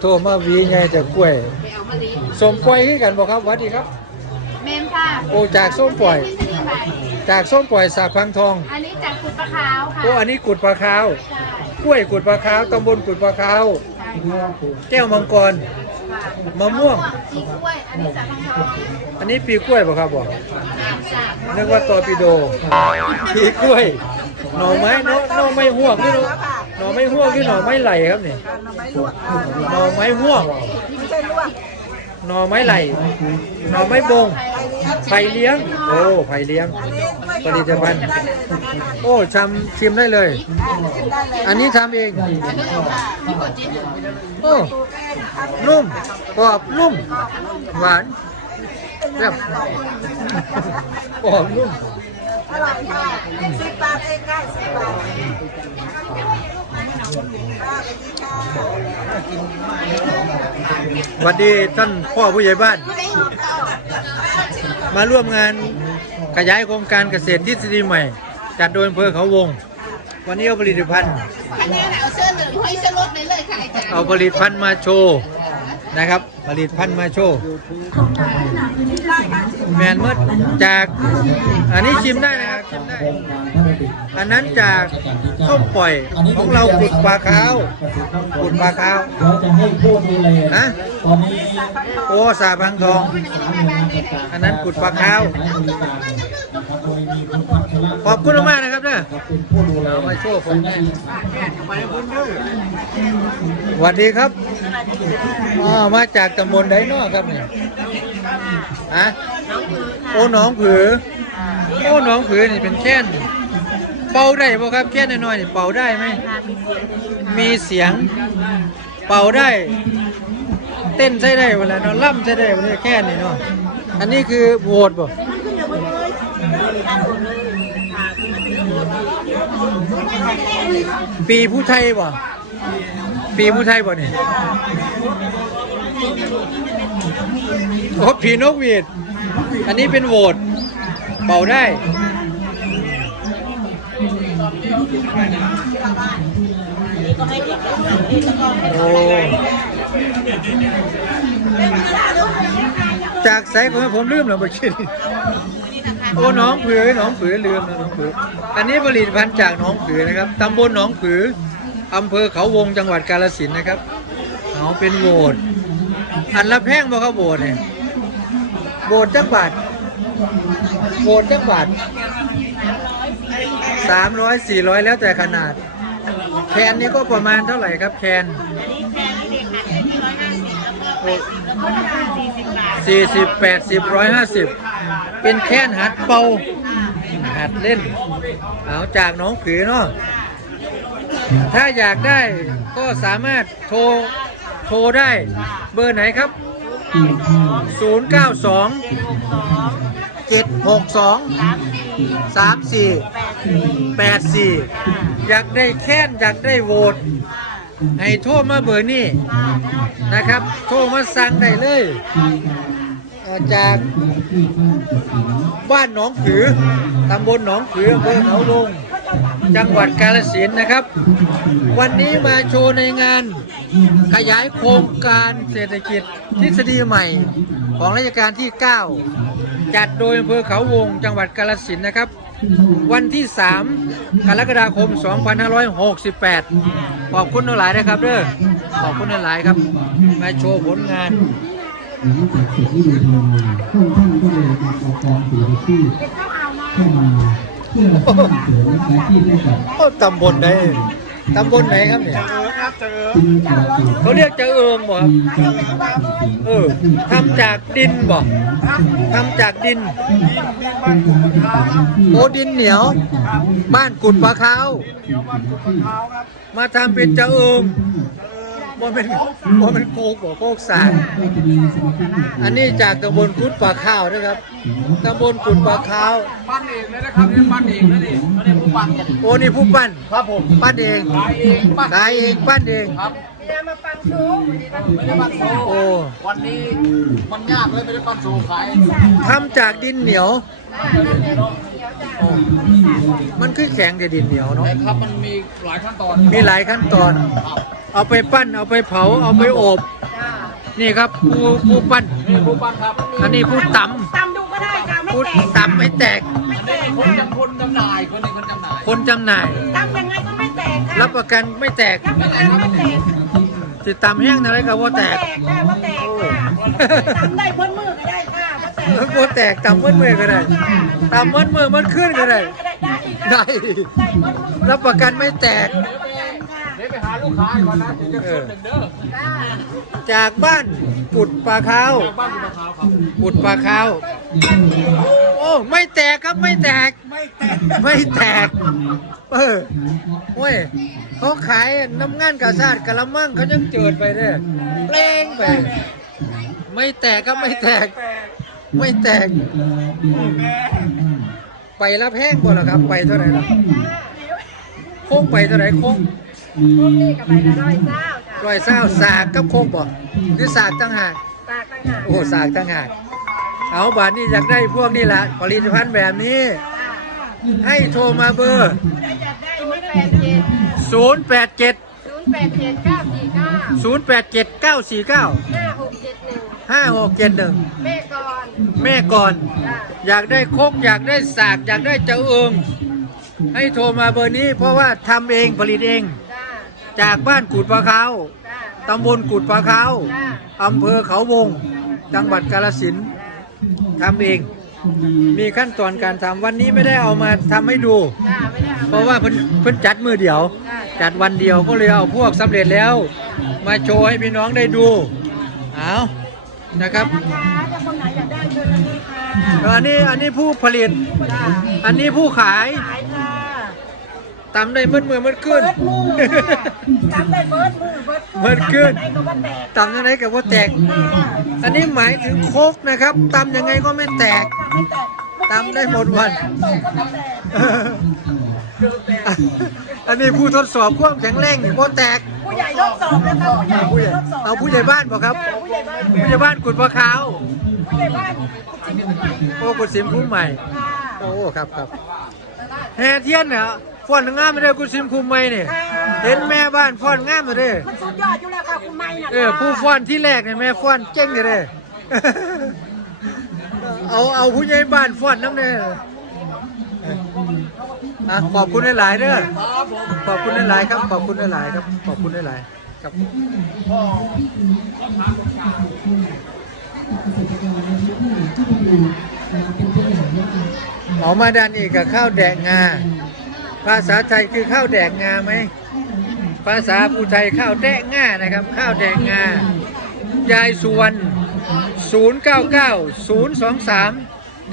โทรมาวีไงจะกล้วยไปเอามาลีสมปล่อยคือกันบ่ครับหวัดดีครับ เมนค่ะโอ้จากส้มปล่อยทฤษฎีใหม่จากส้มปล่อยสาพังทองอันนี้จากกุดปลาขาวค่ะโอ้อันนี้กุดปลาขาว ใช่กล้วยกุดปลาขาวตำบลกุดปลาขาว ใช่ค่ะแก้วมังกร มะม่วงสีกล้วย อันนี้จากทางทองอันนี้ปีกล้วยบ่ครับบ่จากนึกว่าตอร์ปิโดปีกล้วยหน่อไม้เนาะหน่อไม้ห่วงนี่เนาะ หน่อไม้ห่วงที่หน่อไม้ไหลครับนี่หน่อไม้ห่วงหน่อไม้ไหลหน่อไม้บงไผ่เลี้ยง โอ้ไผ่เลี้ยงผลิตภัณฑ์โอ้ชำชิมได้เลย อันนี้ทำเองโอ้นุ่มกรอบนุ่ม หวานแซ่บกรอบนุ่มอร่อยค่ะสิบบาทเองค่ะสิบบาท สวัสดีท่านพ่อผู้ใหญ่บ้าน มาร่วมงานขยายโครงการเกษตรทฤษฎีใหม่ จัดโดยอำเภอเขาวง วันนี้เอาผลิตภัณฑ์ อันนี้น่ะเอาเสื้อเหลืองห้อยเสื้อรถไปเลยค่ะอาจารย์เอาผลิตภัณฑ์มาโชว์นะครับ ผลิตภัณฑ์มาโชว์แมนเมื่อจาก อันนี้ชิมได้นะครับชิมได้ อันนั้นจากส้มปล่อยของเรากุดปลาขาวกุดปลาขาวเราจะให้ผู้ดูแลนะตอนนี้โอ้สาพังทอง อันนั้นกุดปลาขาวใช้บริการนะครับโดยมีคุณพัชระขอบคุณมากๆนะครับเด้อเป็นผู้ดูแลเอามาโชว์ผมเนี่ยสวัสดีครับอ๋อมาจากตำบลไดโนอครับเนี่ยฮะโอ้หนองผือ โอ้หนองผือนี่เป็นแค่นเป่าได้ป่ะครับแค่นน้อยๆนี่เป่าได้ไหม มีเสียง เป่าได้ เต้นใช้ได้เวลาเนาะล่ำใช้ได้เวลาแค่นี้เนาะ อันนี้คือโหวตบ่ปีผู้ไทยบ่ปีผู้ไทยบ่เนี่ยโอ้ผีนกหวีด อันนี้เป็นโหวตเป่าได้ โอ้จากไสของผมลืมแล้วเมื่อกี้นี่โอ้หน้องผือหน้องผือลืมนะหน้องผืออันนี้ผลิตภัณฑ์จากหน้องผือนะครับตำบลหนองผืออำเภอเขาวงจังหวัดกาฬสินธุ์นะครับเอาเป็นโบสถ์อันละแพงบ่ครับโบสถ์เนี่ยโบสถ์จักบาทโบสถ์จักบาท สามร้อยสี่ร้อยแล้วแต่ขนาด แคนนี้ก็ประมาณเท่าไหร่ครับแคนสี่สิบแปดสิบร้อยห้าสิบเป็นแคนหัดเป่าหัดเล่น เอาจากหน้องผือเนาะถ้าอยากได้ก็สามารถโทรโทรได้เบอร์ไหนครับ 092 762 34 84อยากได้แค้นอยากได้โหวตให้โทรมาเบอร์นี้นะครับ โทรมาสั่งได้เลยจากบ้านหนองผือตำบลหนองผืออำเภอเขาลง จังหวัดกาฬสินธุ์นะครับ วันนี้มาโชว์ในงาน ขยายโครงการเศรษฐกิจทฤษฎีใหม่ของราชการที่ 9 จัดโดยอำเภอเขาวงจังหวัดกาฬสินนะครับ วันที่ 3 กรกฎาคม 2568 ขอบคุณหลายนะครับเด้อขอบคุณหลายครับ มาโชว์ผลงานหลังจากเสร็จฤดูทำนาท่านท่านก็เลยมาเอกองสีที่เข้ามาเพื่อสร้างเสริมอาชีพให้กับตำบลใด ตำบลไหนครับเนี่ยชุมชนเกิดเขาเรียกเจะเอิงบ่ครับมีการจัดการเออทำจากดินบ่ทำจากดินโอ้ดินเหนียว บ้านกุดปลาขาวมาทำเป็นเจะเอิง ว่าเป็นว่าเป็นโคกบ่โคกสารก็จะมีสมาชิกอันนี้จากตำบลกุดปลาขาวนะครับตำบลกุดปลาขาวปั้นเองเลยนะครับนี่ปั้นเองนะนี่ไม่ได้ผู้ปั้นกันโอ้นี่ผู้ปั้นครับผมปั้นเองขายเองปั้นขายเองปั้นเองครับไม่ได้ปั้นโชโอ้ว์วันนี้มันยากเลยไม่ได้ปั้นโชว์ขายทำจากดินเหนียวโอ้มันคือแข็งแต่ดินเหนียวเนาะแต่ครับมันมีหลายขั้นตอนมีหลายขั้นตอนครับ เอาไปปั้นเอาไปเผาเอาไปอบ จ้านี่ครับผู้ผู้ปั้นนี่ผู้ปั้นครับอันนี้ผู้ตตำดูก็ได้ค่ะำไม่ผู้แตกตำไม่แตกไม่แตกคนค่ะจำคนจำหน่ายคนนี้คนจำหน่ายคนจำหน่าย ตำยังไงก็ไม่แตกค่ะรับประกันไม่แตกรับประกันไม่แตกติดตามแห้งอะไรก็ว่าแตแตกกค่ะว่าแตกค่ะตำได้พ้นมือก็ได้ค่ะว่าแตกว่าแตกตำมัดมือก็ได้ตำมัดมือมัดขึ้นก็ได้ ได้ได้ ได้พ้นมือรับประกันไม่แตกรั ไปหาลูกค้าก่อนนะเดี๋ยวจะชนหนึ่งเด้อจากบ้านกุดปลาขาวบ้านคุณมะพร้าวครับกุดปลาขาวโอ้ไม่แตกครับไม่แตก ไม่แตกไม่แตก เออโอ้ยเขาขายน้ำงานกาซาดกะละมังเขายังเจิดไปเด้อเปลงไป ไม่แตกก็ไม่แตก ไม่แตก ไปแล้วแพงกว่าหรอครับ ไปเท่าไหร่ล่ะโค้งไปเท่าไหร่โค้ง กับไปละร้อยเจ้าจ้ะร้อยเศร้าสากกับโค้งบ่หรือสากตั้งหากปากต่างหากโอ้สากตั้งหากเอาบาทนี้อยากได้พวกนี้ละผลิตภัณฑ์แบบนี้ ให้โทรมาเบอร์ศูนย์แปดเจ็ด087ศูนย์แปดเจ็ดเก้าสี่เก้า087 949ห้าหกเจ็ดหนึ่ง5671 แม่ก่อน แม่ก่อนจ้ะอยากได้โคกอยากได้สาก อยากได้เจ้าเอิงให้โทรมาเบอร์นี้เพราะว่าทำเองผลิตเอง จ้าจากบ้านกุดปลาขาวจ้าตำบลกุดปลาขาวจ้าอำเภอเขาวง จังหวัดกาฬสินธุ์ทำเอง มีขั้นตอนการทำวันนี้ไม่ได้เอามาทำให้ดู จ้าไม่ได้เอาเพราะว่าเพิ่นเพิ่นจัดมือเดียวจัดวันเดียวก็เลยเอาพวกสำเร็จแล้ว มาโชว์ให้พี่น้องได้ดูเอานะครับนะคะถ้าคนไหนอยากได้เชิญเลยค่ะอันนี้อันนี้ผู้ผลิตจ้าอันนี้ผู้ขาย ขายค่ะ ตำได้มืดมือมืดขึ้น เบิร์ดมือค่ะจำได้เบิร์ดมือเบิร์ดเบิดขึ้นจำได้ก็ว่าแตกตำยังไงกับว่าแตก อันนี้หมายถึงโคกนะครับตำยังไงก็ไม่แตก ไม่แตกตำได้หมดวัน ตกก็ไม่แตกอันนี้ผู้ทดสอบความแข็งแรงนี่บ่แตก ผู้ใหญ่ทดสอบนะคะผู้ใหญ่ผู้ใหญ่ทดสอบเอาผู้ใหญ่บ้านบ่ครับ ค่ะผู้ใหญ่บ้านผู้ใหญ่บ้านกุดปลาขาวผู้ใหญ่บ้านคุณจิมผู้ใหม่โอ้กุดสิมผู้ใหม่ ค่ะโอ้ครับครับแห่เทียนเนี่ย ฟ้อนงามไม่ได้กุดสิมคุมไม่เนี่ยเห็นแม่บ้านฟ้อนงามเลยเด้มันสุดยอดอยู่แล้วค่ะคุณไม่นะเออผู้ฟ้อนที่แรกเนี่ยแม่ฟ้อนเจ๊งเลยเด้เอาเอาผู้ใหญ่บ้านฟ้อนน้ำเนี่ยอะขอบคุณหลายๆเด้อครับผมขอบคุณหลายๆครับขอบคุณหลายๆครับขอบคุณหลายๆครับเอามาดันอีกกับข้าวแดกงา ภาษาไทยคือข้าวแดกงาไหม ภาษาผู้ไทยข้าวแดกง่านะครับ ข้าวแดกงา ยายสุวรรณ099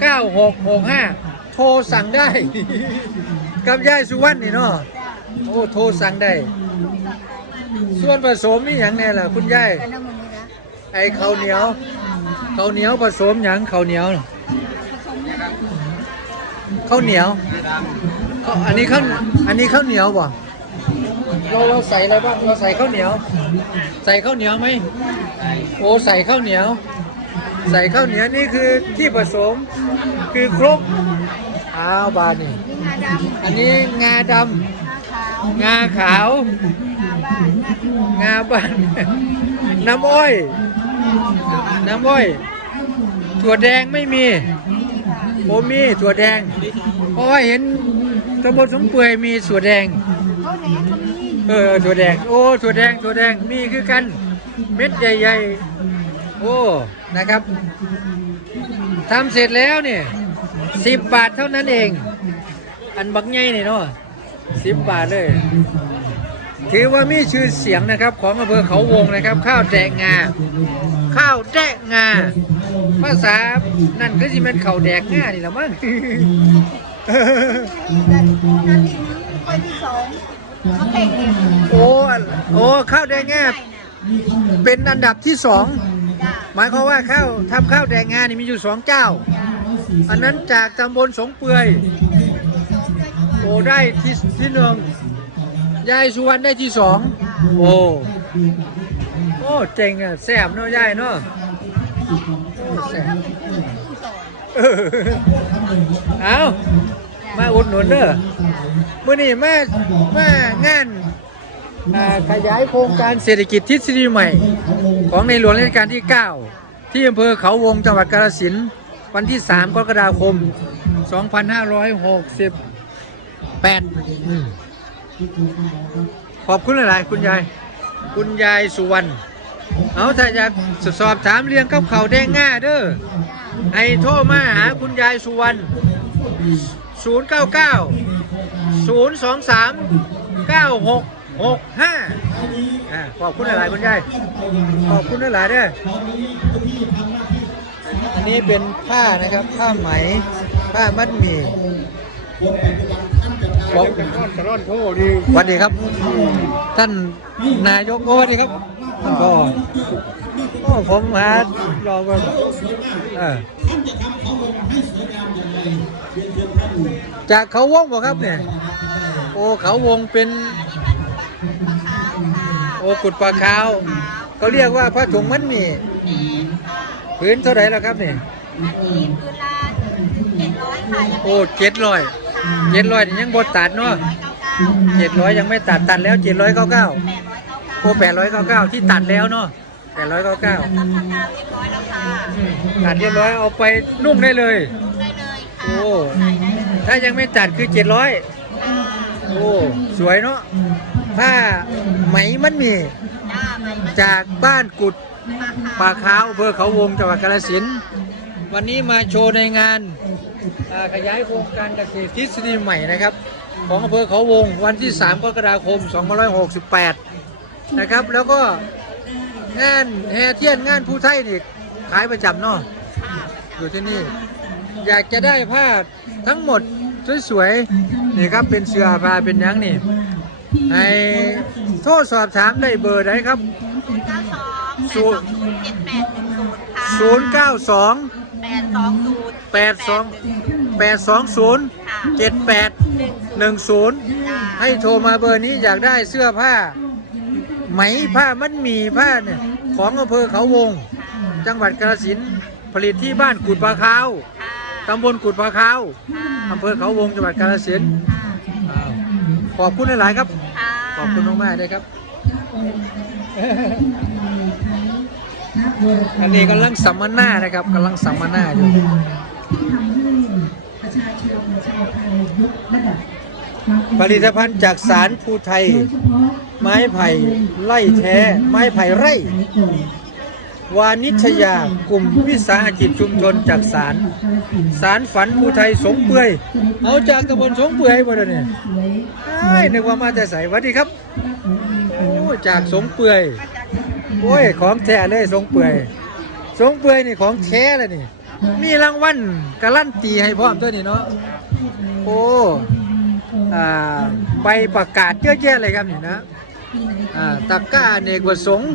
023 9665 โทรสั่งได้ กับยายสุวรรณนี่เนาะ โอ้ โทรสั่งได้ ส่วนผสมนี่อย่างแน่ล่ะ คุณยาย ไอ้ข้าวเหนียวข้าวเหนียวผสมอย่างข้าวเหนียวน่ะข้าวเหนียว อันนี้ข้าวอันนี้ข้าวเหนียวบ่เราเราใส่อะไรบ้างเราใส่ข้าวเหนียว ใส่ข้าวเหนียวไหมโอ้ใส่ข้าวเหนียว ใส่ข้าวเหนียวนี่คือที่ผสมคือครกอ้าวบานนี่อันนี้งาดำงาขาว งาบ้านน้ำอ้อย น้ำอ้อย ถั่วแดงไม่มีโอมีถั่วแดงเพราะว่าเห็น ตำบลสมเปื่อยมีถั่วแดงเออถั่วแดง โอ้ถั่วแดงถั่วแดงมีคือกัน เม็ดใหญ่ๆ โอ้นะครับทำเสร็จแล้วเนี่ยสิบบาทเท่านั้นเอง อันบักใหญ่นี่เนาะสิบบาทเลย ถือว่ามีชื่อเสียงนะครับ ของอำเภอเขาวงนะครับ ข้าวแดกงาข้าวแดกงาภาษานั่นก็สิเป็นข้าวแดกงานี่ละมั้ง ไปที่สองเขาแข่งเองโอ้โอ้ข้าวแดงงาเป็นอันดับที่สองจ้าหมายความว่าข้าวทำข้าวแดงงานี่มีอยู่สองเจ้าอันนั้นจากตำบลสงเปื่อยโอ้ได้ที่ที่หนึ่งยายสุวรรณได้ที่สองโอ้โอ้เจ๋งอะแซ่บเนาะยายเนาะโอ้แซ่บเออเอา มาอุดหนุนเด้อมื่อนี้มามางานขยายโครงการเศรษฐกิจทฤษฎีใหม่ ของในหลวงรัชกาลที่ 9 ที่อำเภอเขาวงจังหวัดกาฬสินธุ์วันที่ 3 กรกฎาคม 2568 ขอบคุณหลาย ๆ คุณยาย คุณยายสุวรรณเอาถ้าอยากสอบถามเรียงกับเขาวแดงง่าเด้อให้โทรมาหาคุณยายสุวรรณ 099 023 9665อ่าขอบคุณหลายๆคุณยายขอบคุณหลายๆเด้ออันนี้เป็นผ้านะครับผ้าไหมผ้ามัดหมี่บอกสวัสดีครับ ท่านนายกโอ้สวัสดีครับท่านพ่อโอ้ผมหารอกันเออ จากเขาวงบ่ครับเนี่ย โอ้เขาวงเป็น โอ้กุดปลาขาวเขาเรียกว่าพระถุงมัดหมี่พื้นเท่าไหร่แล้วครับเนี่ยโอ้เจ็ดร้อยเจ็ดร้อยยังบดตัดเนาะเจ็ดร้อยยังไม่ตัดตัดแล้วเจ็ดร้อยเก้าเก้าโอ้แปดร้อยเก้าเก้าที่ตัดแล้วเนาะแปดร้อยเก้าเก้าตัดเรียบร้อยเอาไปนุ่งได้เลยโอ้ ถ้ายังไม่ตัดคือเจ็ดร้อยโอ้สวยเนาะผ้าไหมมันมีจากบ้านกุดป่าขาวอำเภอเขาวงจังหวัดกาฬสินธุ์วันนี้มาโชว์ในงานอ่าขยายโครงการเกษตรทฤษฎีใหม่นะครับ ของอำเภอเขาวงวันที่ 3 กรกฎาคม 2568 นะครับ แล้วก็งานแห่เทียนงานผู้ไทยนี่ขายประจำเนาะอยู่ที่นี่ อยากจะได้ผ้า ทั้งหมดสวยๆนี่ครับเป็นเสื้อผ้าเป็นยังนี่ให้โทษสอบถามได้เบอร์ไหนครับศูนย์เก้าสองแปดสองแปดสองศูนย์เจ็ดแปดหนึ่งศูนย์ให้โทรมาเบอร์นี้อยากได้เสื้อผ้า ไหมผ้ามันมีผ้าเนี่ยของอำเภอเขาวง จังหวัดกาฬสินธุ์ผลิตที่บ้านกุดปลาขาว ตำบลกุดปลาขาวอำเภอเขาวงจังหวัดกาฬสินธุ์อ้าวขอบคุณหลาย ๆ ครับ ขอบคุณมากๆเลยครับ อันนี้กำลังสัมมนานะครับกำลังสัมมนาอยู่ผลิตภัณฑ์จากสารภูไทย ไม้ไผ่ไร่แท้ ไม้ไผ่ไร่ วานิชยากลุ่มวิสาหกิจชุมชนจากสารสารฝันภูไทยสงเปื่อยเอาจากตำบลสงเปื่อยมดเลยเนี่ยไอ้นึกว่ามาแต่ใส่วัสดีครับโอ้จากสงเปื่อยโอ้ยของแท้เลยสงเปื่อยสงเปื่อยนี่ของแท้เลยนี่ มีรางวัลการันตีให้พร้อมตัวนี้เนาะโอ้อ่าใบประกาศเยอะแยะเลยครับนี่นะอ่าตะกร้าเนกประสงค์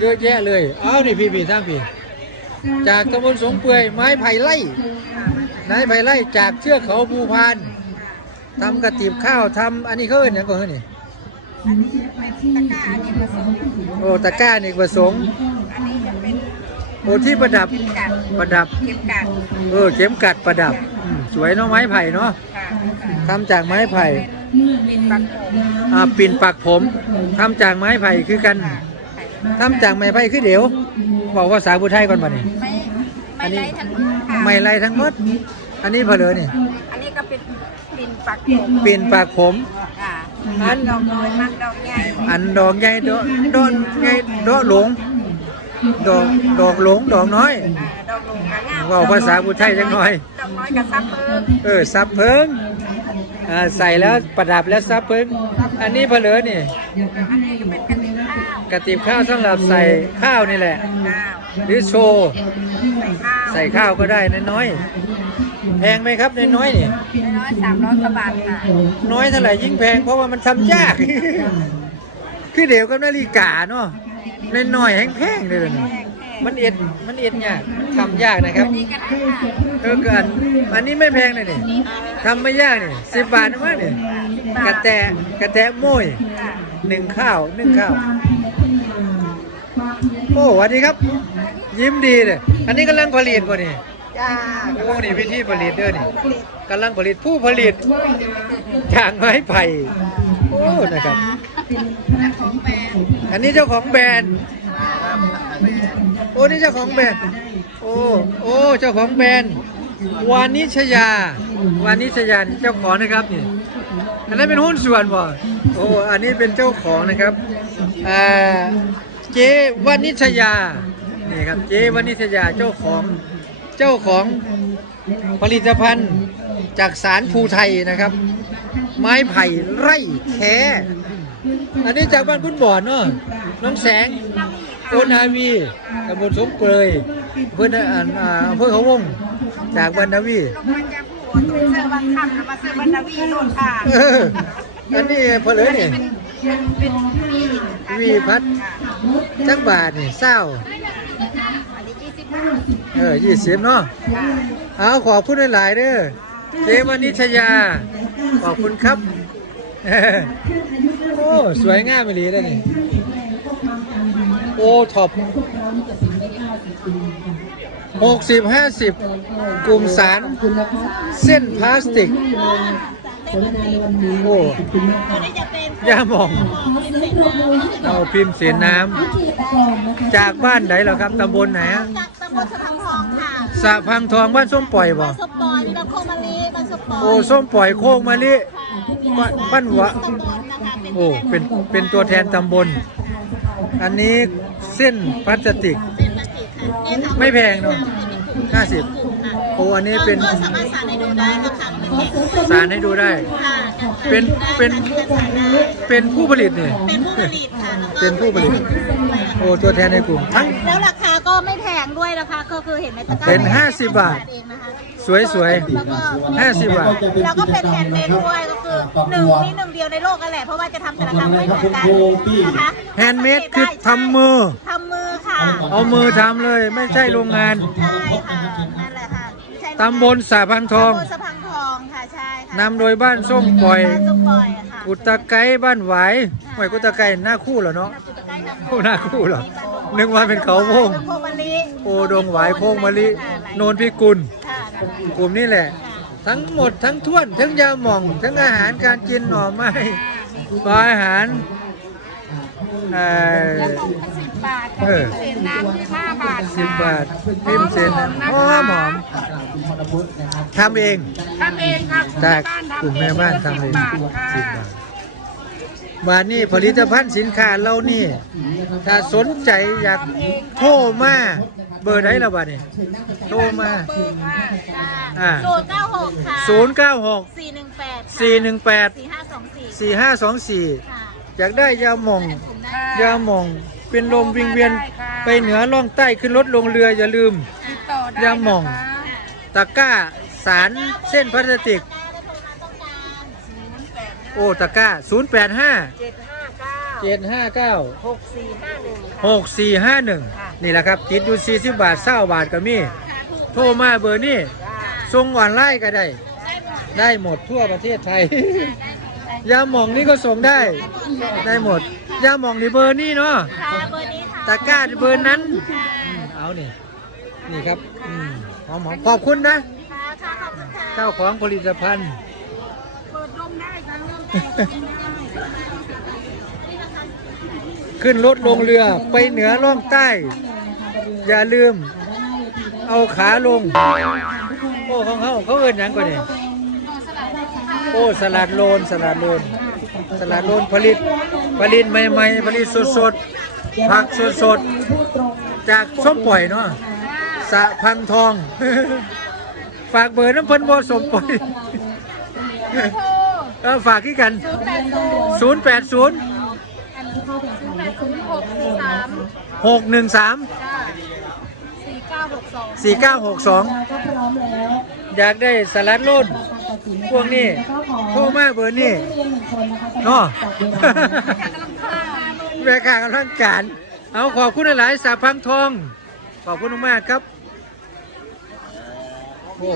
เยอะแยะเลยเอานี่พี่พี่ทั้งพี่ จากตำบลสงเปื่อยไม้ไผ่ไล่ไม้ไผ่ไล่จากเชือกเขาภูพานทำกระติบข้าวทำอันนี้เขาเอิ้นหยังก่อนนี่โอ้ตะกร้าอเนกประสงค์โอ้ที่ประดับประดับเก็บกัดเออเข็มกัดประดับอืมสวยเนาะไม้ไผ่เนาะค่ะทำจากไม้ไผ่เป็นปักโขมอ่าปิ่นปักผมทำจากไม้ไผ่คือกัน ทำจากไม้ไผ่คือเดี๋ยวบอกว่าสาวผู้ไทยก่อนบ่นี่ไม่ไม่ไรทั้งค่ะไม้ไรทั้งหมด อันนี้เพลอนี่อันนี้ก็เป็นปินปักโขมปิ่นปักผม ค่ะอันดอกน้อยมากดอกใหญ่อันดอกใหญ่ดอกดอกใหญ่ดอกหลงดอกดอกหลงดอกน้อยดอกลงกระงามเว่าภาษาผู้ไทยจังหน่อย ดอกน้อยกับซับเพิ่มเออซับเพิงอ่าใส่แล้วประดับแล้วซับเพิงอันนี้เพลอนี่อันนี้ ก็เป็นกระติบข้าวกระติบข้าวสำหรับใส่ข้าวนี่แหละ ข้าวหรือโชว์ใส่ข้าวใส่ข้าวก็ได้น้อยๆแพงไหมครับน้อยๆนี่น้อยสามร้อยกว่าบาทค่ะน้อยเท่าไหร่ยิ่งแพงเพราะว่ามันทำยาก คือเดี๋ยวกับนาฬิกาเนาะน้อยๆแพงๆเลยเลยวนี้มันเอ็ดมันเอ็ดยากมันทำยากนะครับนี่ก็ได้ค่ะเออเกินอันนี้ไม่แพงเลยนี่ทำไม่ยากนี่สิบบาทนะมั้งนี่กระแตกระแตโม้ยหนึ่งข้าวหนึ่งข้าว โอ้สวัสดีครับ ยิ้มดีเลยอันนี้กำลังผลิตป่ะนี่จ้าโอ้นี่วิธีผลิตเด้อนี่กำลังผลิตผู้ผลิตจากไม้ไผ่โอ้นะครับอันนี้เจ้าของแบรนด์โอ้นี่เจ้าของแบรนด์โอ้โอ้เจ้าของแบรนด์วานิชยาวานิชยาเจ้าของนะครับนี่อันนั้นเป็นหุ้นส่วนบ่โอ้อันนี้เป็นเจ้าของนะครับอ่า เจวานิชยานี่ครับเจวานิชยาเจ้าของเจ้าของผลิตภัณฑ์จากสารภูไทยนะครับ ไม้ไผ่ไร่แท้อันนี้จากบ้านคุณบ่อนเนาะน้องแสงโอนาวีตำบลสมเกยเพื่อนอ่านอ่าอำเพื่อเขาวงจากบ้านนาวีลงมาจากผู้ตัวเสื้อบางคำแล้วมาซื้อบรรณวีโน่นค่ะเอออันนี้เพนเลยนี่เป็นวีวีพัด จักบาทนี่เศร้าอันนี้ยี่สิบบาทเออยี่สิบเนาะเอาขอบคุณหลายๆเด้อเจวานิชยา ขอบคุณครับเออโอ้สวยงามไปเลยได้นี่โอ้ท็อปหกสิบห้าสิบกลุ่มสาร เส้นพลาสติก โอ้ยาหมอง เอาพิมพ์เสียน้ำจากบ้านไหนเหรอครับตำบลไหนฮะจากตำบลสะพังทองค่ะสะพังทองบ้านส้มปล่อยบ่บ้านสปอยบ้านโคมาลีบ้านสปอยโอ้ส้มปล่อยโคกมะลิบ้านบ้านหัวตำบลนะคะเป็นโอ้เป็นเป็นตัวแทนตำบล อันนี้เส้นพลาสติกเป็นปฏิค่ะเนี่ยค่ะไม่แพงเนอะห้าสิบโอ้อันนี้เป็นก็สามารถสานให้ดูได้ราคาไม่แพง สารให้ดูได้ ค่ะเป็น เป็น เป็นผู้ผลิตนี่เป็นผู้ผลิตค่ะแล้วก็เป็นผู้ผลิต โอ้ตัวแทนในกลุ่มทั้ง แล้วราคาก็ไม่แพงด้วยนะคะ ก็คือเห็นในตะกร้าเป็นลย50บาท เองนะคะสวยสวยแล้วก็ห้าสิบบาท แล้วก็เป็นแฮนด์เมดด้วยก็คือหนึ่งนี่หนึ่งเดียวในโลกกันแหละเพราะว่าจะทำแต่ละครั้งไม่เหมือนกันนะคะแฮนด์เมดคือทำมือ ทำมือค่ะเอามือทำเลยไม่ใช่โรงงาน ใช่ค่ะนั่นแหละค่ะใช่ตำบลสาพังทอง ตำบลสะพังทองค่ะ ใช่ค่ะนำโดยบ้านส้มปล่อย บ้านส้มปล่อยอะค่ะกุตะไกบ้านหวายหวยกุตะไกหน้าคู่เหรอเนาะจุดใกล้ๆโอ้หน้าคู่เหรอนึกว่าเป็นเขาวงโคมะลิโอดงหวายโคงมะลิโนนพิกุลค่ะกลุ่มนี้แหละทั้งหมดทั้งท้วนทั้งยาหม่อง ทั้งอาหารการกินหน่อไม้ปลาอาหารเอ่อสิบ บาทเออ เศษน้ำที่ห้าบาทสิบบาทพิมพ์เซนหอมหอมทำเองทำเองครับจากกลุ่มแม่บ้านทำเองสิบบาทค่ะสิบบาทบาทนี้ผลิตภัณฑ์สินค้าเรานี่ ถ้าสนใจอยากโทรมาเบอร์ไหนละบาทนี่โทรมา เบอร์ค่ะอ่า ศูนย์เก้าหกค่ะ096 สี่หนึ่งแปด418 สี่ห้าสองสี่สี่ห้าสองสี่ค่ะอยากได้ยาหม่อง ยาหม่อง เป็นลมวิงเวียนไปเหนือล่องใต้ขึ้นรถลงเรืออย่าลืมติดต่อได้ยาหม่องนะคะตะกร้า สารเส้นพลาสติก โอ้ตะกร้า 0 8 5เจ็ดห้าเก้า7 5 9 หกสี่ห้าหนึ่งค่ะ 6 4 5 1 นี่แหละครับติดอยู่ 40 บาทเศร้าบาทก็มี โทรมาเบอร์นี้ส่งออนไลน์ก็ได้ ได้หมดทั่วประเทศไทย ยาหม่องนี่ก็ส่งได้ ได้หมด ยาหม่องนี่เบอร์นี่เนาะค่ะเบอร์นี้ค่ะตะกร้าเบอร์นั้นอืมเอานี่นี่ครับอืมหอมหอมขอบคุณนะ ค่ะค่ะขอบคุณค่ะเจ้าของผลิตภัณฑ์ เปิดลมได้ค่ะลมได้ขึ้นรถลงเรือไปเหนือล่องใต้ อย่าลืม เอาขาลง โอ้ของเขาเขาเอินหยังก่อนนี่โอ้สลัดโลนสลัดโลนสลัดโลนผลิต ผลิตใหม่ๆผลิตสดๆผักสดๆจากส้มปล่อยเนาะสะพังทอง ฝากเบอร์น้ำเพันบอสมปล่อยเออฝากที่กันศูนย์แปดศูนย์080หกสี่สาม613สี่เก้าหกสอง4962 อยากได้สลัดโลน พวกนี้โทรมาเบอร์นี้เนาะแม่ค้ากำลังการ เอาขอบคุณหลายๆสาพังทอง ขอบคุณมากๆครับโอ้